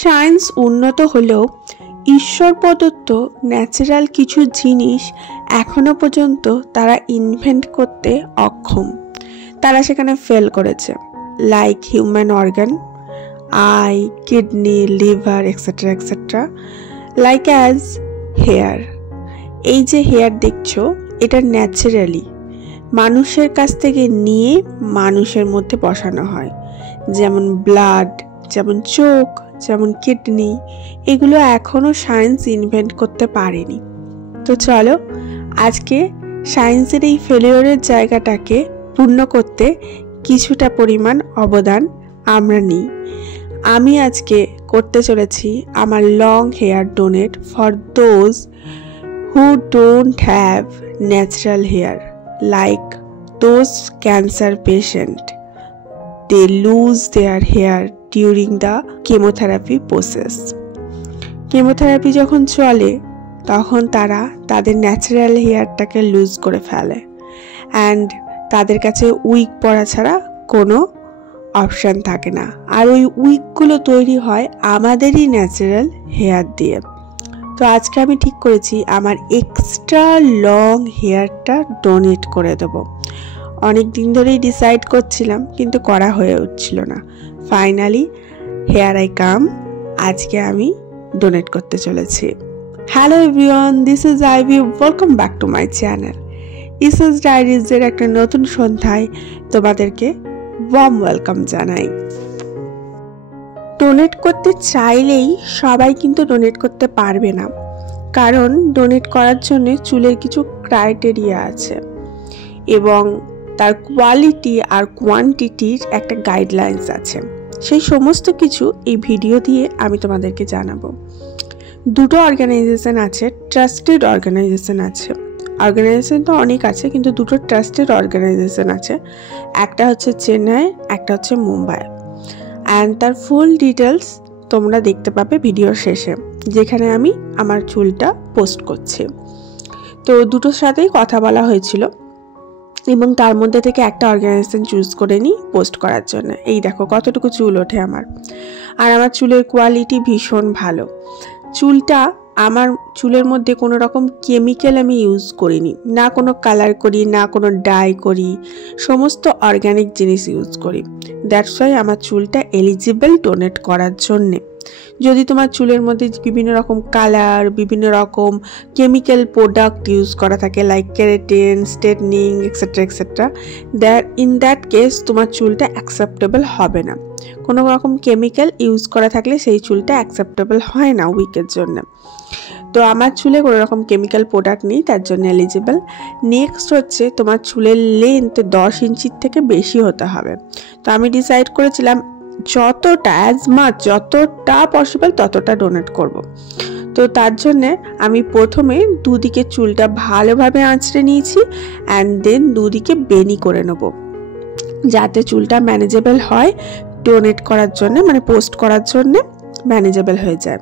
Science উন্নত হলেও ঈশ্বর প্রদত্ত ন্যাচারাল কিছু জিনিস এখনো পর্যন্ত তারা ইনভেন্ট করতে অক্ষম। তারা সেখানে ফেল করেছে, like human organ, eye, kidney, liver etcetera etcetera, like as hair. এই যে হেয়ার দেখছো, এটা ন্যাচারালি মানুষের কাছ থেকে নিয়ে মানুষের মধ্যে বসানো হয়। যেমন ব্লাড, যেমন চোখ, যেমন কিডনি, এগুলো এখনো সায়েন্স ইনভেন্ট করতে পারেনি। তো চলো আজকে সায়েন্সের এই ফেলিওরের জায়গাটাকে পূর্ণ করতে কিছুটা পরিমাণ অবদান আমরা নিই। আমি আজকে করতে চলেছি আমার long hair donate for those who don't have natural hair, like those cancer patient. They lose their hair during the chemotherapy process. Chemotherapy যখন চলে তখন তারা তাদের ন্যাচারাল হেয়ারটাকে লুজ করে ফেলে, অ্যান্ড তাদের কাছে উইক পরা ছাড়া কোনো অপশান থাকে না। আর ওই উইকগুলো তৈরি হয় আমাদেরই ন্যাচারাল হেয়ার দিয়ে। তো আজকে আমি ঠিক করেছি আমার এক্সট্রা লং হেয়ারটা ডোনেট করে দেবো। অনেক দিন ধরেই ডিসাইড করছিলাম, কিন্তু করা হয়ে উঠছিল না। ফাইনালি হেয়ার আই কাম, আজকে আমি ডোনেট করতে চলেছি। Hello everyone, this is Ivy, welcome back to my channel ইসেস ডায়েরিজের একটা নতুন সন্ধ্যায় তোমাদেরকে ওয়ার্ম ওয়েলকাম জানাই। ডোনেট করতে চাইলেই সবাই কিন্তু ডোনেট করতে পারবে না, কারণ ডোনেট করার জন্য চুলের কিছু ক্রাইটেরিয়া আছে এবং তার কোয়ালিটি আর কোয়ান্টিটির একটা গাইডলাইন্স আছে। সেই সমস্ত কিছু এই ভিডিও দিয়ে আমি তোমাদেরকে জানাবো। দুটো অর্গানাইজেশন আছে, ট্রাস্টেড অর্গানাইজেশন আছে। অর্গানাইজেশন তো অনেক আছে, কিন্তু দুটো ট্রাস্টেড অর্গানাইজেশন আছে। একটা হচ্ছে চেন্নাই, একটা হচ্ছে মুম্বাই। অ্যান্ড তার ফুল ডিটেলস তোমরা দেখতে পাবে ভিডিওর শেষে, যেখানে আমি আমার চুলটা পোস্ট করছি। তো দুটোর সাথেই কথা বলা হয়েছিল এবং তার মধ্যে থেকে একটা অর্গানাইজেশন চুজ করে নিই পোস্ট করার জন্য। এই দেখো কতটুকু চুল ওঠে আমার, আর আমার চুলের কোয়ালিটি ভীষণ ভালো। আমার চুলের মধ্যে কোনো রকম কেমিক্যাল আমি ইউজ করিনি, না কোনো কালার করি, না কোনো ডাই করি, সমস্ত অর্গ্যানিক জিনিস ইউজ করি। দ্যাটস ওয়াই আমার চুলটা এলিজিবল ডোনেট করার জন্যে। যদি তোমার চুলের মধ্যে বিভিন্ন রকম কালার, বিভিন্ন রকম কেমিক্যাল প্রোডাক্ট ইউজ করা থাকে, like keratin, straightening etcetera etcetera, in that case তোমার চুলটা অ্যাকসেপ্টেবল হবে না। কোনো রকম কেমিক্যাল ইউজ করা থাকলে সেই চুলটা অ্যাকসেপ্টেবল হয় না উইকের জন্য। তো আমার চুলে কোনো রকম কেমিক্যাল প্রোডাক্ট নেই, তার জন্য এলিজিবল। নেক্সট হচ্ছে তোমার চুলের লেন্থ 10 ইঞ্চির থেকে বেশি হতে হবে। তো আমি ডিসাইড করেছিলাম যতটা পসিবল ততটা ডোনেট করব। তো তার জন্যে আমি প্রথমে দুদিকে চুলটা ভালোভাবে আঁচড়ে নিয়েছি, অ্যান্ড দেন দুদিকে বেনি করে নেব, যাতে চুলটা ম্যানেজেবল হয় ডোনেট করার জন্য, মানে পোস্ট করার জন্য ম্যানেজেবল হয়ে যায়।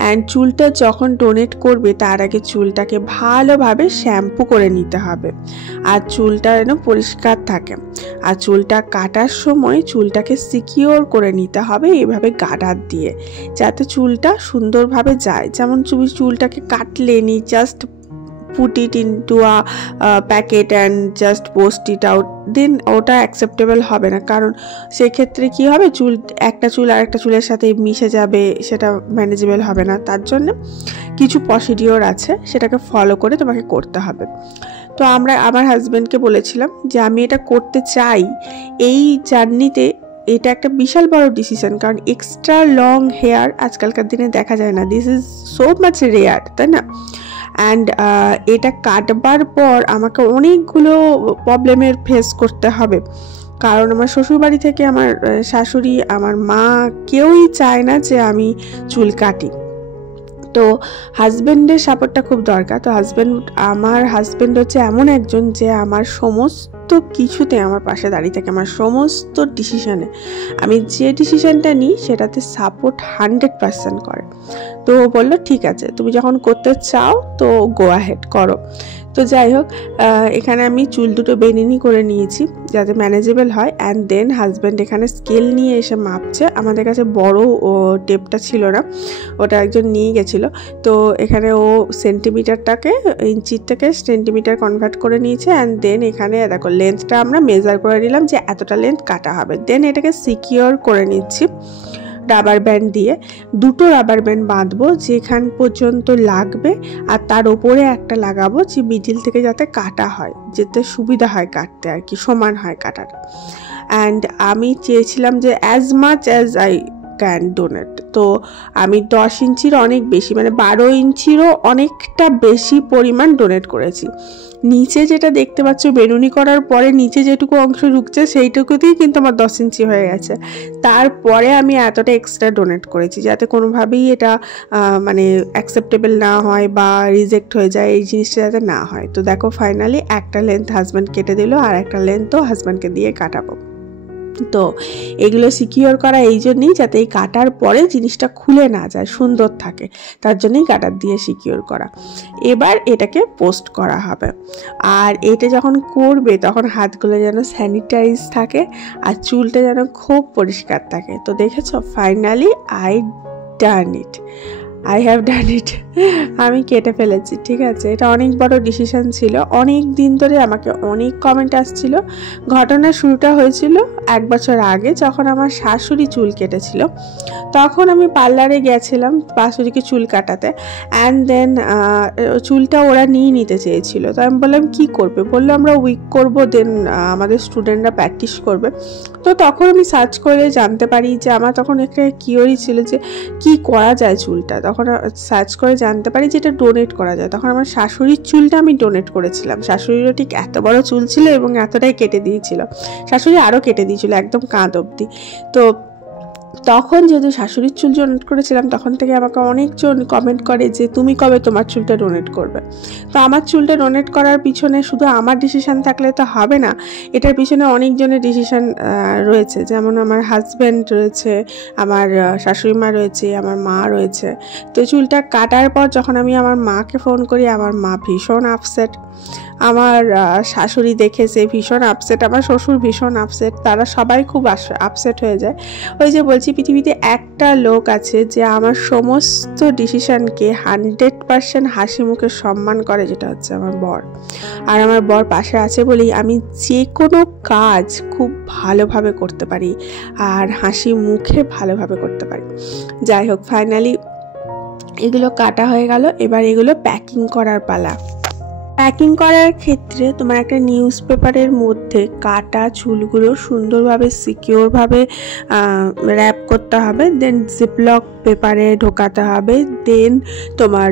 অ্যান্ড চুলটা যখন ডোনেট করবে তার আগে চুলটাকে ভালোভাবে শ্যাম্পু করে নিতে হবে, আর চুলটা যেন পরিষ্কার থাকে। আর চুলটা কাটার সময় চুলটাকে সিকিওর করে নিতে হবে এভাবে গার্ডার দিয়ে, যাতে চুলটা সুন্দরভাবে যায়। যেমন তুমি চুলটাকে কাটলে নি, just put it into a packet and just post it out, then ওটা অ্যাকসেপ্টেবল হবে না। কারণ সেক্ষেত্রে কি হবে, একটা চুল আর একটা চুলের সাথে মিশে যাবে, সেটা ম্যানেজেবল হবে না। তার জন্য কিছু প্রসিডিওর আছে, সেটাকে ফলো করে তোমাকে করতে হবে। তো আমার হাজব্যান্ডকে বলেছিলাম যে আমি এটা করতে চাই। এই জার্নিতে এটা একটা বিশাল বড় ডিসিশন, কারণ এক্সট্রা লং হেয়ার আজকালকার দিনে দেখা যায় না। This is so much rare, তাই না? অ্যান্ড এটা কাটবার পর আমাকে অনেকগুলো প্রবলেমের ফেস করতে হবে, কারণ আমার শ্বশুরবাড়ি থেকে আমার শাশুড়ি, আমার মা কেউই চায় না যে আমি চুল কাটি। তো হাজব্যান্ডের সাপোর্টটা খুব দরকার। তো আমার হাজব্যান্ড হচ্ছে এমন একজন যে আমার সমস্ত কিছুতে আমার পাশে দাঁড়িয়ে থাকে, আমার সমস্ত ডিসিশনে। আমি যে ডিসিশনটা নিই সেটাতে সাপোর্ট 100% করে। তো ও বললো ঠিক আছে, তুমি যখন করতে চাও তো গো অ্যাহেড করো। তো যাই হোক, এখানে আমি চুল দুটো বেনিনি করে নিয়েছি যাতে ম্যানেজেবল হয়। অ্যান্ড দেন হাজব্যান্ড এখানে স্কেল নিয়ে এসে মাপছে। আমাদের কাছে বড় টেপটা ছিল না, ওটা একজন নিয়ে গেছিলো। তো এখানে ও সেন্টিমিটারটাকে ইঞ্চিটাকে সেন্টিমিটার কনভার্ট করে নিয়েছে। অ্যান্ড দেন এখানে দেখো লেন্থটা আমরা মেজার করে নিলাম যে এতটা লেন্থ কাটা হবে। দেন এটাকে সিকিওর করে নিচ্ছি রাবার ব্যান্ড দিয়ে। দুটো রাবার ব্যান্ড বাঁধবো যেখান পর্যন্ত লাগবে, আর তার ওপরে একটা লাগাবো যে মিডিল থেকে যাতে কাটা হয়, যাতে সুবিধা হয় কাটতে আর কি, সমান হয় কাটাটা। অ্যান্ড আমি চেয়েছিলাম যে as much as I can donate. তো আমি 10 ইঞ্চির অনেক বেশি, মানে 12 ইঞ্চিরও অনেকটা বেশি পরিমাণ ডোনেট করেছি। নিচে যেটা দেখতে পাচ্ছ বেনুনি করার পরে নিচে যেটুকু অংশ ঢুকছে সেইটুকুতেই কিন্তু আমার 10 ইঞ্চি হয়ে গেছে। তারপরে আমি এতটা এক্সট্রা ডোনেট করেছি যাতে কোনোভাবেই এটা মানে অ্যাকসেপ্টেবল না হয় বা রিজেক্ট হয়ে যায়, এই জিনিসটা যাতে না হয়। তো দেখো ফাইনালি একটা লেন্থ হাজব্যান্ড কেটে দিল, আর একটা লেন্থও হাজব্যান্ডকে দিয়ে কাটাবো। তো এগুলো সিকিওর করা এই জন্যই যাতে এই কাটার পরে জিনিসটা খুলে না যায়, সুন্দর থাকে, তার জন্যই কাটার দিয়ে সিকিওর করা। এবার এটাকে পোস্ট করা হবে, আর এটা যখন করবে তখন হাতগুলো যেন স্যানিটাইজ থাকে আর চুলটা যেন খুব পরিষ্কার থাকে। তো দেখেছো finally I done it, I have done it. আমি কেটে ফেলেছি, ঠিক আছে। এটা অনেক বড় ডিসিশন ছিল, অনেক দিন ধরে আমাকে অনেক কমেন্ট আসছিল। ঘটনার শুরুটা হয়েছিল 1 বছর আগে, যখন আমার শাশুড়ি চুল কেটেছিল। তখন আমি পার্লারে গেছিলাম শাশুড়িকে চুল কাটাতে। অ্যান্ড দেন চুলটা ওরা নিয়ে নিতে চেয়েছিল। তো আমি বললাম কী করবে, বললো আমরা উইক করবো, দেন আমাদের স্টুডেন্টরা প্র্যাকটিস করবে। তো তখন আমি সার্চ করে জানতে পারি যে আমার তখন একটা কিউরি ছিল যে কি করা যায় চুলটা। তখন সার্চ করে জানতে পারি যে এটা ডোনেট করা যায়। তখন আমার শাশুড়ির চুলটা আমি ডোনেট করেছিলাম। শাশুড়িরও ঠিক এত বড় চুল ছিল এবং এতটাই কেটে দিয়েছিল, শাশুড়ি আরও কেটে দিয়েছিল একদম কাঁধ অবধি। তো তখন যেহেতু শাশুড়ির চুল ডোনেট করেছিলাম, তখন থেকে আমাকে অনেকজন কমেন্ট করে যে তুমি কবে তোমার চুলটা ডোনেট করবে। তো আমার চুলটা ডোনেট করার পিছনে শুধু আমার ডিসিশন থাকলে তো হবে না, এটার পিছনে অনেকজনের ডিসিশন রয়েছে। যেমন আমার হাজব্যান্ড রয়েছে, আমার শাশুড়ি মা রয়েছে, আমার মা রয়েছে। তো চুলটা কাটার পর যখন আমি আমার মাকে ফোন করি, আমার মা ভীষণ আপসেট, আমার শাশুড়ি দেখেছে ভীষণ আপসেট, আমার শ্বশুর ভীষণ আপসেট, তারা সবাই খুব আপসেট হয়ে যায়। ওই যে বলছি পৃথিবীতে একটা লোক আছে যে আমার সমস্ত ডিসিশনকে 100% হাসি মুখে সম্মান করে, যেটা হচ্ছে আমার বর। আর আমার বর পাশে আছে বলেই আমি যে কোনো কাজ খুব ভালোভাবে করতে পারি আর হাসি মুখে ভালোভাবে করতে পারি। যাই হোক ফাইনালি এগুলো কাটা হয়ে গেল। এবার এগুলো প্যাকিং করার পালা। প্যাকিং করার ক্ষেত্রে তোমার একটা নিউজ পেপারের মধ্যে কাটা চুলগুলো সুন্দরভাবে সিকিওরভাবে র্যাপ করতে হবে। দেন জিপলক পেপারে ঢোকাতে হবে। দেন তোমার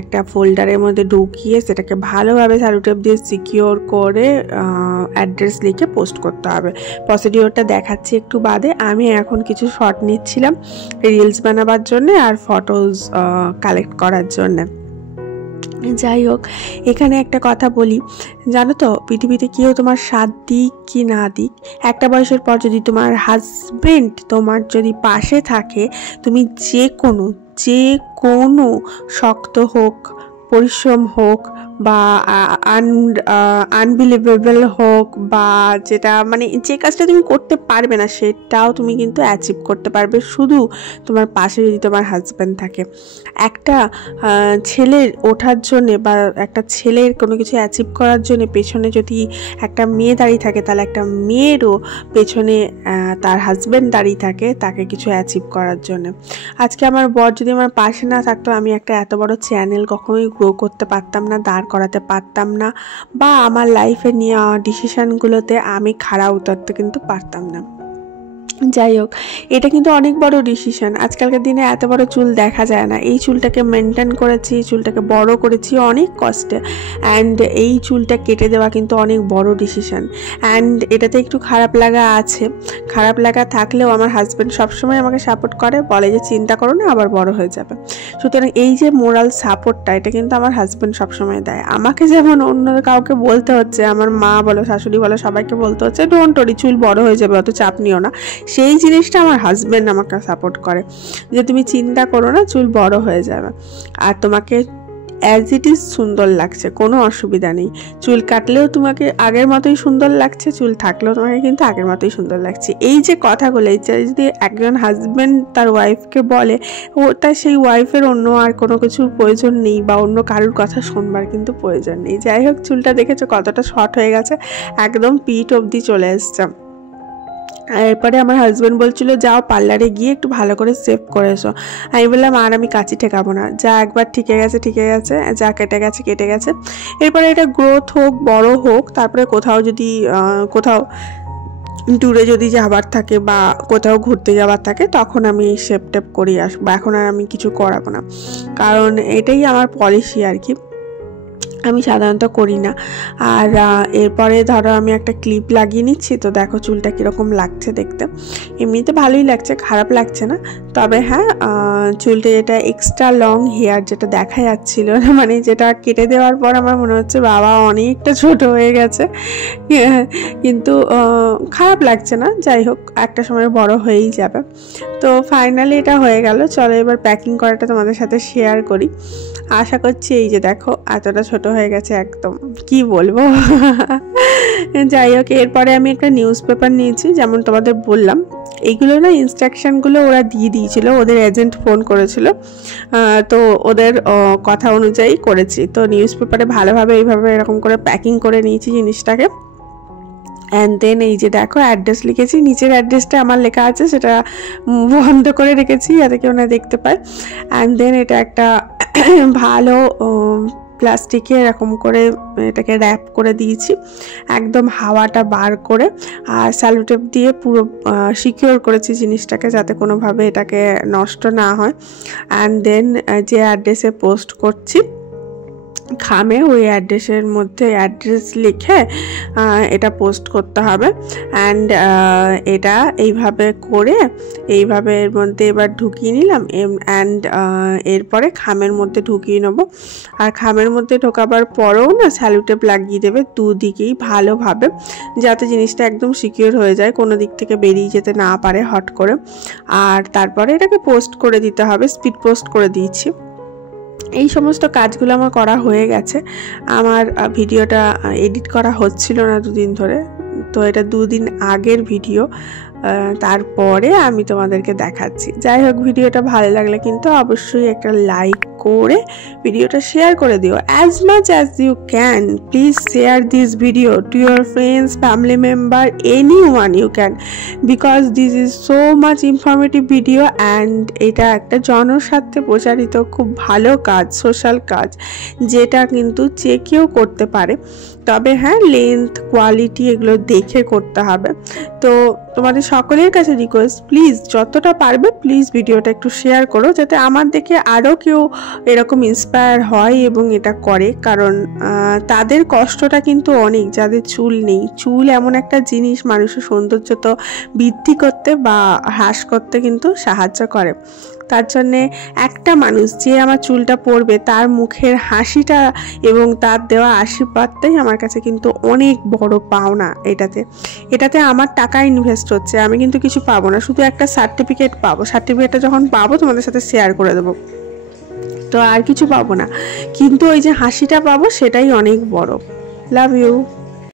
একটা ফোল্ডারের মধ্যে ঢুকিয়ে সেটাকে ভালোভাবে স্যালোটেপ দিয়ে সিকিওর করে অ্যাড্রেস লিখে পোস্ট করতে হবে। প্রসিডিওরটা দেখাচ্ছি একটু বাদে। আমি এখন কিছু শট নিচ্ছিলাম রিলস বানাবার জন্যে আর ফটোজ কালেক্ট করার জন্যে। যাই হোক, এখানে একটা কথা বলি, জানো তো পৃথিবীতে কেউ তোমার সাথ দিক কি না দিক, একটা বয়সের পর যদি তোমার হাজবেন্ড তোমার যদি পাশে থাকে, তুমি যে কোনো শক্ত হোক, পরিশ্রম হোক বা আনবিলিভেবল হোক বা যেটা মানে যে কাজটা তুমি করতে পারবে না সেটাও তুমি কিন্তু অ্যাচিভ করতে পারবে শুধু তোমার পাশে যদি তোমার হাজব্যান্ড থাকে। একটা ছেলের ওঠার জন্যে বা একটা ছেলের কোনো কিছু অ্যাচিভ করার জন্যে পেছনে যদি একটা মেয়ে দাঁড়িয়ে থাকে, তাহলে একটা মেয়েরও পেছনে তার হাজব্যান্ড দাঁড়িয়ে থাকে তাকে কিছু অ্যাচিভ করার জন্য। আজকে আমার বর যদি আমার পাশে না থাকতো, আমি একটা এত বড় চ্যানেল কখনোই গ্রো করতে পারতাম না, দাঁড় করাতে পারতাম না, বা আমার লাইফে নেওয়া ডিসিশনগুলোতে আমি খাড়া উতরতে কিন্তু পারতাম না। যাই হোক, এটা কিন্তু অনেক বড় ডিসিশন। আজকালকার দিনে এত বড় চুল দেখা যায় না। এই চুলটাকে মেনটেন করেছি, চুলটাকে বড় করেছি অনেক কষ্টে, অ্যান্ড এই চুলটা কেটে দেওয়া কিন্তু অনেক বড় ডিসিশন। অ্যান্ড এটাতে একটু খারাপ লাগা আছে, খারাপ লাগা থাকলেও আমার হাজব্যান্ড সবসময় আমাকে সাপোর্ট করে, বলে যে চিন্তা করো না, আবার বড় হয়ে যাবে। সুতরাং এই যে মোরাল সাপোর্টটা, এটা কিন্তু আমার হাজব্যান্ড সবসময় দেয় আমাকে। যেমন অন্য কাউকে বলতে হচ্ছে, আমার মা বলো, শাশুড়ি বলো, সবাইকে বলতে হচ্ছে ডোন্ট ওরি, চুল বড় হয়ে যাবে, অত চাপ নিও না, সেই জিনিসটা আমার হাজব্যান্ড আমাকে সাপোর্ট করে যে তুমি চিন্তা করো না, চুল বড় হয়ে যাবে, আর তোমাকে অ্যাজ ইট ইজ সুন্দর লাগছে, কোনো অসুবিধা নেই। চুল কাটলেও তোমাকে আগের মতোই সুন্দর লাগছে, চুল থাকলেও তোমাকে কিন্তু আগের মতোই সুন্দর লাগছে। এই যে কথাগুলো, এই যদি একজন হাজব্যান্ড তার ওয়াইফকে বলে, ওটা সেই ওয়াইফের অন্য আর কোনো কিছুর প্রয়োজন নেই, বা অন্য কারোর কথা শুনবার কিন্তু প্রয়োজন নেই। যাই হোক, চুলটা দেখেছো কতটা শর্ট হয়ে গেছে, একদম পিঠ অবধি চলে এসছে। এরপরে আমার হাজব্যান্ড বলছিল যাও পার্লারে গিয়ে একটু ভালো করে সেভ করে এসো। আমি বললাম আর আমি কাঁচি ঠেকাবো না, যা একবার ঠিকে গেছে, যা কেটে গেছে। এরপরে এটা গ্রোথ হোক, বড় হোক, তারপরে কোথাও ট্যুরে যদি যাবার থাকে বা কোথাও ঘুরতে যাবার থাকে, তখন আমি শেপ টেপ করিয়ে আসবো। এখন আর আমি কিছু করাবো না, কারণ এটাই আমার পলিসি আর কি, আমি সাধারণত করি না। আর এরপরে ধরো আমি একটা ক্লিপ লাগিয়ে নিচ্ছি, তো দেখো চুলটা কীরকম লাগছে দেখতে। এমনিতে ভালোই লাগছে, খারাপ লাগছে না। তবে হ্যাঁ, চুলটা যেটা এক্সট্রা লং হেয়ার যেটা দেখা যাচ্ছিল না, মানে যেটা কেটে দেওয়ার পর আমার মনে হচ্ছে বাবা অনেকটা ছোট হয়ে গেছে, কিন্তু খারাপ লাগছে না। যাই হোক, একটা সময় বড় হয়েই যাবে। তো ফাইনালি এটা হয়ে গেল। চলো এবার প্যাকিং করাটা তোমাদের সাথে শেয়ার করি। আশা করছি এই যে দেখো এতটা ছোট হয়ে গেছে, একদম কি বলবো। যাই হোক, এরপরে আমি একটা নিউজ পেপার নিয়েছি, যেমন তোমাদের বললাম। এইগুলো না ইনস্ট্রাকশনগুলো ওরা দিয়ে দিয়েছিল, ওদের এজেন্ট ফোন করেছিল, তো ওদের কথা অনুযায়ী করেছি। তো নিউজ পেপারে ভালোভাবে এইভাবে এরকম করে প্যাকিং করে নিয়েছি জিনিসটাকে। অ্যান্ড দেন এই যে দেখো অ্যাড্রেস লিখেছি, নিচের অ্যাড্রেসটা আমার লেখা আছে, সেটা বন্ধ করে রেখেছি যাতে কেউ না দেখতে পায়। অ্যান্ড দেন এটা একটা ভালো প্লাস্টিকে এরকম করে এটাকে র্যাপ করে দিয়েছি, একদম হাওয়াটা বার করে, আর স্যালোটেপ দিয়ে পুরো সিকিউর করেছি জিনিসটাকে, যাতে কোনোভাবে এটাকে নষ্ট না হয়। অ্যান্ড দেন যে অ্যাড্রেসে পোস্ট করছি খামে, ওই অ্যাড্রেসের মধ্যে অ্যাড্রেস লিখে এটা পোস্ট করতে হবে। অ্যান্ড এটা এইভাবে করে এইভাবে এর মধ্যে এবার ঢুকিয়ে নিলাম। অ্যান্ড এরপরে খামের মধ্যে ঢুকিয়ে নেব। আর খামের মধ্যে ঢোকাবার পরেও না স্যালুটেপ লাগিয়ে দেবে দুদিকেই ভালোভাবে, যাতে জিনিসটা একদম সিকিউর হয়ে যায়, কোনো দিক থেকে বেরিয়ে যেতে না পারে হট করে। আর তারপরে এটাকে পোস্ট করে দিতে হবে, স্পিড পোস্ট করে দিয়েছি। এই সমস্ত কাজগুলো আমার করা হয়ে গেছে। আমার ভিডিওটা এডিট করা হচ্ছিল না দুদিন ধরে, তো এটা 2 দিন আগের ভিডিও, তারপরে আমি তোমাদেরকে দেখাচ্ছি। যাই হোক, ভিডিওটা ভালো লাগলে কিন্তু অবশ্যই একটা লাইক করে ভিডিওটা শেয়ার করে দিও। As much as you can please share this video to your friends, family member, anyone you can, because this is so much informative video. And এটা একটা জনস্বার্থে প্রচারিত খুব ভালো কাজ, সোশ্যাল কাজ, যেটা কিন্তু যে কেউ করতে পারে। তবে হ্যাঁ, লেন্থ, কোয়ালিটি এগুলো দেখে করতে হবে। তো তোমাদের সকলের কাছে রিকোয়েস্ট, প্লিজ যতটা পারবে প্লিজ ভিডিওটা একটু শেয়ার করো, যাতে আমার দেখে আরও কেউ এরকম ইন্সপায়ার হয় এবং এটা করে। কারণ তাদের কষ্টটা কিন্তু অনেক, যাদের চুল নেই। চুল এমন একটা জিনিস মানুষের সৌন্দর্য তো বৃদ্ধি করতে বা হ্রাস করতে কিন্তু সাহায্য করে। তার জন্যে একটা মানুষ যে আমার চুলটা পরবে, তার মুখের হাসিটা এবং তার দেওয়া আশীর্বাদটাই আমার কাছে কিন্তু অনেক বড় পাওনা। এটাতে আমার টাকা ইনভেস্ট হচ্ছে, আমি কিন্তু কিছু পাবো না, শুধু একটা সার্টিফিকেট পাবো। সার্টিফিকেটটা যখন পাবো তোমাদের সাথে শেয়ার করে দেবো, তো আর কিছু পাবো না, কিন্তু ওই যে হাসিটা পাবো সেটাই অনেক বড়। Love you.